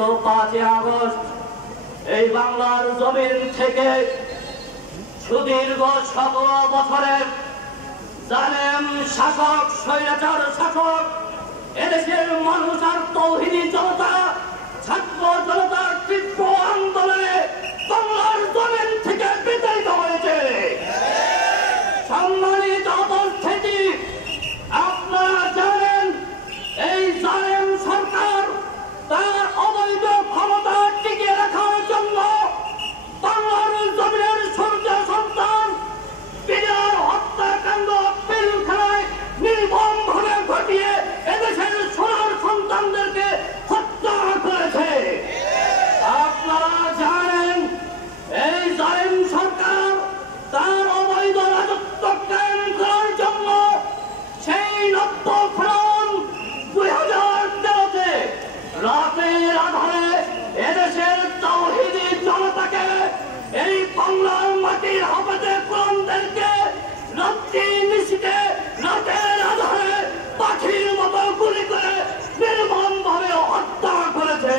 বিগত 5 আগস্ট এই বাংলার জমিন থেকে সুদীর্ঘ 17 বছরের জালেম শাসক, স্বৈরাচার শাসক, এদেশের মানুষ আর তৌহিদি জনতা, ছাত্র জনতার তীব্র আন্দোলনে বাংলার জমিন থেকে বিতাড়িত হয়েছে। সম্মানিত উপস্থিতি, আপনারা জানেন এই জালেম সরকার তার অবৈধ ক্ষমতা টিকিয়ে রাখার জন্য বাংলার জমিনের সূর্য সন্তান বিডিআর হত্যাকাণ্ড পিলখানায় নির্মমভাবে ঘটিয়ে এদেশের সোনার সন্তানদেরকে হত্যা করেছে। আপনারা জানেন এই জালেম সরকার তার অবৈধ রাজত্ব কায়েম করার জন্য সেই নব্য ফেরাউন 2013-তে রাতের আধারে এদেশের তাওহীদি জনতাকে, এই বাংলার মাটির হাফেজে কোরআনদেরকে রাত্রি নিশীথে রাতের আধারে পাখির মতো গুলি করে নির্মমভাবে হত্যা করেছে।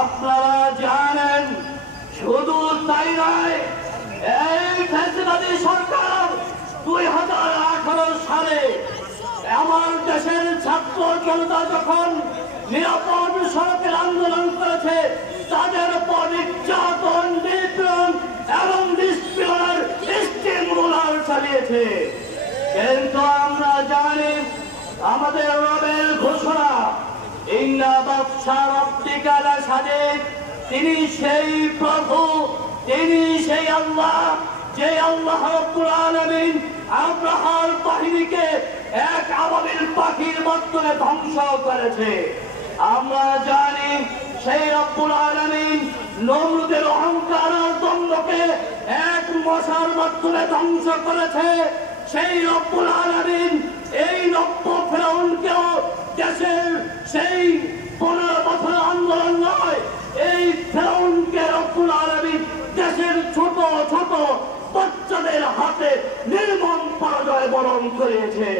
আপনারা জানেন শুধু তাই নয়, এই ফ্যাসিবাদী সরকার 2018 সালে আমার দেশের ছাত্র জনতা যখন নিরাপদ সড়কের আন্দোলন করেছে, তাদের উপর নির্যাতন, নিপীড়ন এবং নিষ্পীড়নের স্টিম রোলার চালিয়েছে। কিন্তু আমরা জানি আমাদের রবের ঘোষণা, ইন্না বাদশা রাব্বিকা লাশাদীদ, তিনি সেই প্রভু, তিনি সেই আল্লাহ, যে আল্লাহ রাব্বুল আলামিন আব্রাহার বাহিনীকে এক আবাবিল পাখির মাধ্যমে ধ্বংস করেছে। আমরা জানি সেই রব্বুল আলামিন নমরুদের অহংকার আর দ্বন্দ্বকে এক মশার মাধ্যমে ধ্বংস করেছে। সেই রব্বুল আলামিন এই নব্য ফেরাউনকেও দেশের সেই 15 বছরের আন্দোলন নয়, এই ফেরাউনকে রব্বুল আলামিন দেশের ছোট ছোট বাচ্চাদের হাতে নির্মম পরাজয় বরণ করিয়েছে।